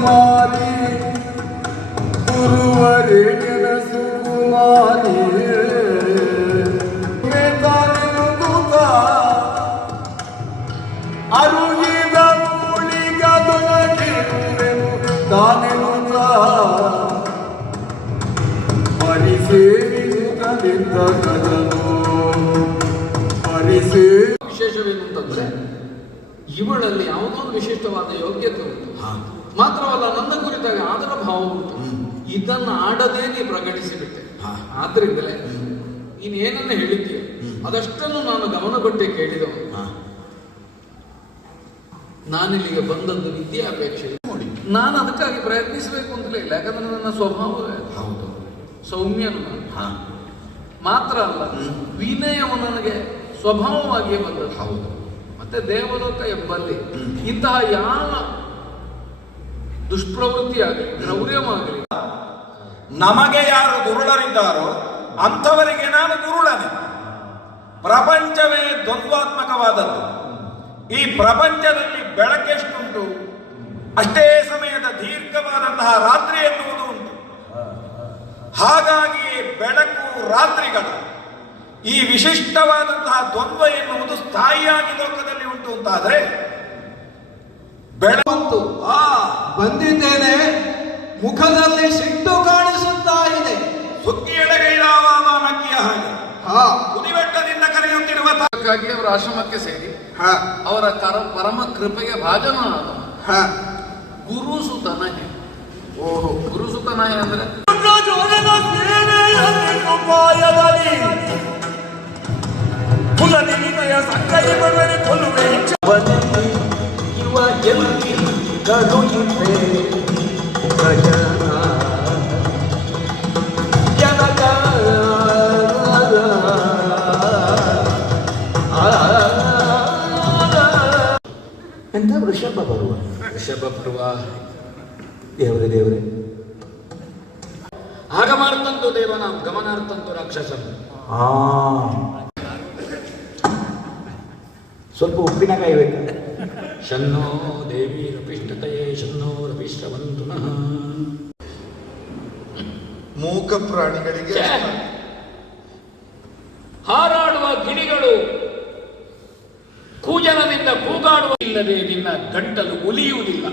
ಸುಕುಮಾರಿ ಗುರುವರೇಣ್ಯನ ಸುಕುಮಾರಿ ಮೇತಾನೆನು ದೂತ ಅರುಗಿದ ಮೂಳಿಗದೊಳಗಿರುವೆನು ತಾನೆನು ಪರಿಸೇವಿಸುತ್ತಲಿದ್ದ ಕದನು ವಿಶೇಷವೇನು ಅಂತಂದ್ರೆ ಇವಳಲ್ಲಿ ಯಾವುದೋ ಒಂದು ವಿಶಿಷ್ಟವಾದ ಯೋಗ್ಯತೆ ಉಂಟು. ಮಾತ್ರವಲ್ಲ, ನನ್ನ ಕುರಿತಾಗಿ ಆದರ ಭಾವ ಉಂಟು. ಇದನ್ನು ಆಡದೇ ನೀ ಪ್ರಕಟಿಸಿಬಿಟ್ಟೆ. ಆದ್ರಿಂದಲೇ ಇನ್ನೇನನ್ನ ಹೇಳಿದ್ದೀಯ ಅದಷ್ಟನ್ನು ನಾನು ಗಮನಗೊಟ್ಟೆ ಕೇಳಿದವನು. ನಾನಿಲ್ಲಿಗೆ ಬಂದದ್ದು ವಿದ್ಯಾಪೇಕ್ಷೆ ನೋಡಿ, ನಾನು ಅದಕ್ಕಾಗಿ ಪ್ರಯತ್ನಿಸಬೇಕು ಅಂತಲೇ ಇಲ್ಲ. ಯಾಕಂದ್ರೆ ನನ್ನ ಸ್ವಭಾವವೇ ಹೌದು, ಸೌಮ್ಯನು ಮಾತ್ರ ಅಲ್ಲ, ವಿನಯವು ನನಗೆ ಸ್ವಭಾವವಾಗಿಯೇ ಬಂದದ್ದು. ಹೌದು. ಮತ್ತೆ ದೇವಲೋಕ ಎಂಬಲ್ಲಿ ಇಂತಹ ಯಾವ ದುಷ್ಪ್ರವೃತ್ತಿ ಆಗಲಿ ಕ್ರೌರ್ಯವಾಗಲಿ, ನಮಗೆ ಯಾರು ದುರುಳರಿದ್ದಾರೋ ಅಂಥವರಿಗೆ ನಾನು ದುರುಳನೆ. ಪ್ರಪಂಚವೇ ದ್ವಂದ್ವಾತ್ಮಕವಾದದ್ದು. ಈ ಪ್ರಪಂಚದಲ್ಲಿ ಬೆಳಕೆಷ್ಟುಂಟು, ಅಷ್ಟೇ ಸಮಯದ ದೀರ್ಘವಾದಂತಹ ರಾತ್ರಿ ಎನ್ನುವುದು ಉಂಟು. ಹಾಗಾಗಿ ಬೆಳಕು ರಾತ್ರಿಗಳು ಈ ವಿಶಿಷ್ಟವಾದಂತಹ ದ್ವಂದ್ವ ಎನ್ನುವುದು ಸ್ಥಾಯಿಯಾಗಿ ಲೋಕದಲ್ಲಿ ಉಂಟು ಅಂತಾದ್ರೆ ಬೆಳಕು ಬಂದಿದ್ದೇನೆ. ಮುಖದಲ್ಲಿ ಸಿಟ್ಟು ಕಾಣಿಸುತ್ತಾ ಇದೆ. ಸುಗ್ಗಿಯೆಡೆಗೈದಾವ ನಕ್ಕಿಯ ಹಾಗೆ ಕುದಿಬೆಟ್ಟದಿಂದ ಕರೆಯುತ್ತಿರುವ ಅವರ ಆಶ್ರಮಕ್ಕೆ ಸೇರಿ ಅವರ ಪರಮ ಕೃಪೆಗೆ ಭಾಜನನಾದ ಗುರುಸುತನಹೆ. ಓಹೋ, ಗುರುಸುತನಹೆ ಅಂದ್ರೆ ಎಂತ ವೃಷಭ ಬರುವ ದೇವರೇ ಆಗಮಾರ್ತಂತು ದೇವನಾಂ ಗಮನಾರ್ಥಂತು ರಾಕ್ಷಸಂ. ಸ್ವಲ್ಪ ಉಪ್ಪಿನಕಾಯಿ ಬೇಕು. ಶನ್ನೋ ದೇವಿ ರಪಿಷ್ಠತಯೇ ಶನ್ನೋ ರಪಿಶ್ರವಂತು ನಃ. ಮೂಕ ಪ್ರಾಣಿಗಳಿಗೆ ಹಾರಾಡುವ ಗಿಳಿಗಳು ಕೂಜನದಿಂದ ಕೂಗಾಡುವ ಇಲ್ಲದೆ ನಿನ್ನ ಗಂಟಲು ಉಲಿಯುವುದಿಲ್ಲ.